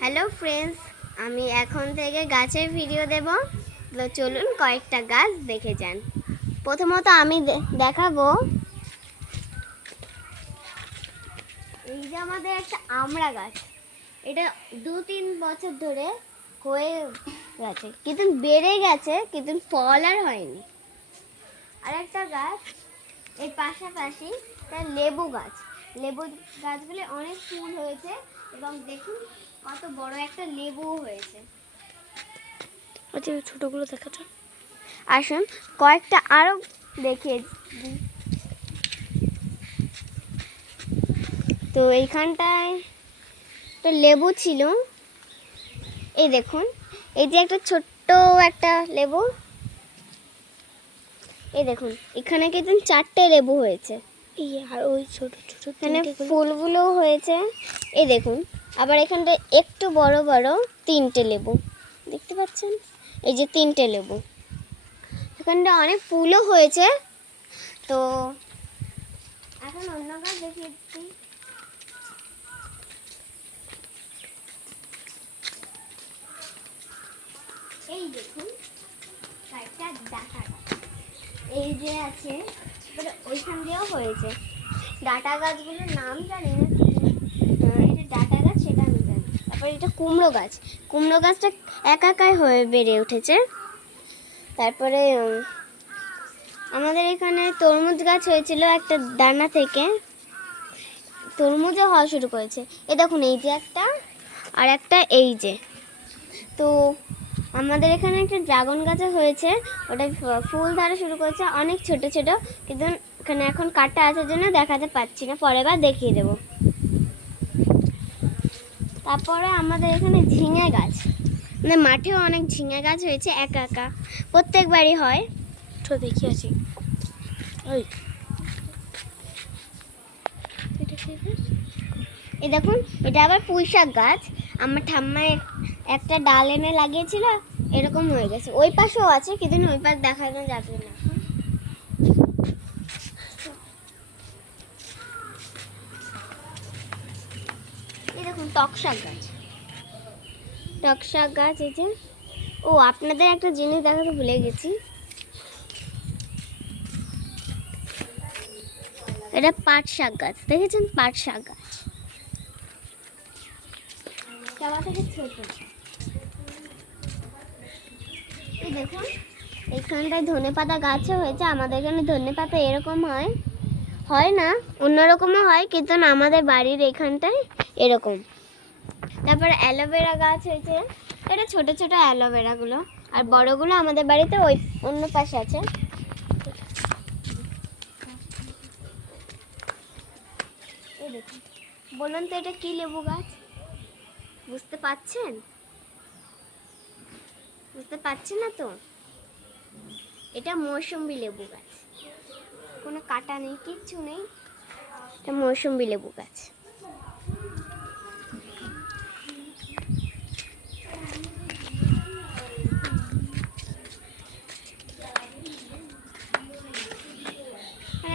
Hello friends আমি এখন থেকে গাছের ভিডিও দেব। তো চলুন কয়েকটা গাছ দেখে যান। প্রথমত আমি দেখাবো। এই যে আমাদের একটা আমড়া গাছ। এটা দু তিন বছর ধরে হয়ে গেছে। কিন্তু বেড়ে গেছে, কিন্তু ফল আর হয়নি। আর একটা গাছ, এর পাশাপাশি তার লেবু গাছ। লেবু গাছগুলো অনেক ফুল হয়েছে। এবং দেখুন কত বড় একটা লেবু হয়েছে। আচ্ছা ছোটোগুলো দেখাচ্ছ আসুন কয়েকটা আরও দেখিয়ে দিই। তো এইখানটায় একটা লেবু ছিল। এই দেখুন এই যে একটা ছোট্ট একটা লেবু। এই দেখুন এখানে কিন্তু চারটে লেবু হয়েছে। আর ওই ছোটো ছোটো। ফুলগুলোও হয়েছে। এই দেখুন, আবার এখানটা একটু বড় বড় তিনটে লেবু। দেখতে পাচ্ছেন? এই যে তিনটে লেবু। এখানটা অনেক ফুলও হয়েছে। তো এখন অন্য গাছ দেখিয়ে দিচ্ছি। এই দেখুন এই যে আছে ওইখান দিয়েও হয়েছে। ডাটা গাছগুলোর নাম জানি না কিন্তু, আহ, এটা ডাটা গাছ সেটা আমি জানি তারপর এটা কুমড়ো গাছ। কুমড়ো গাছটা একাকাই হয়ে বেড়ে উঠেছে। তারপরে আমাদের এখানে তরমুজ গাছ হয়েছিল একটা দানা থেকে। তরমুজও হওয়া শুরু করেছে। এ দেখুন, এই যে একটা আর একটা এই যে। তো আমাদের এখানে একটা ড্রাগন গাছও হয়েছে। ওটা ফুল ধরা শুরু করেছে। অনেক ছোট ছোট, কিন্তু এখানে এখন কাটা আছে জন্য দেখাতে পাচ্ছি না। পরের বার দেখিয়ে দেবো। তারপরে আমাদের এখানে ঝিঙে গাছ। মানে মাঠেও অনেক ঝিঙে গাছ হয়েছে একা একা। প্রত্যেক বাড়ি হয়। তো দেখি আছি। ওই। এই দেখুন এটা আবার পুঁই শাক গাছ। আমার ঠাম্মা একটা ডাল এনে লাগিয়েছিল এরকম হয়ে গেছে। ওই পাশেও আছে কিন্তু ওই পাশ দেখানো যাবে না। দেখুন টক শাক গাছ। টক শাক গাছ, এই যে। ও, আপনাদের একটা জিনিস দেখাতে ভুলে গেছি। এটা পাট শাক গাছ। দেখেছেন? পাট শাক গাছ। দেখুন, এখানটায় ধনে পাতা গাছও হয়েছে। আমাদের এখানে ধনে পাতা এরকম হয়। হয় না, অন্যরকমও হয়, কিন্তু আমাদের বাড়ির এখানটায় এরকম। তারপর অ্যালোভেরা গাছ হয়েছে। এটা ছোট ছোট অ্যালোভেরাগুলো আর বড়গুলো আমাদের বাড়িতে ওই অন্য পাশে আছে। বলুন তো এটা কি লেবু গাছ? বুঝতে পাচ্ছেন? বুঝতে পারছেন না তো? এটা মৌসুম্বি লেবু গাছ। কোনো কাটা নেই, কিচ্ছু নেই। এটা মৌসুম্বি লেবু গাছ।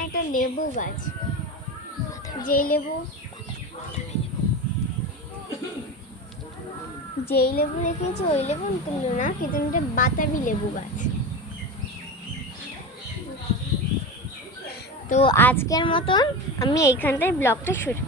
একটা লেবু গাছ। যেই লেবু যেই লেবু দেখিয়েছি ওই লেবু কিন্তু না, কিন্তু এটা বাতাবি লেবু গাছ। তো আজকের মতন আমি এইখানটায় ব্লগটা শুরু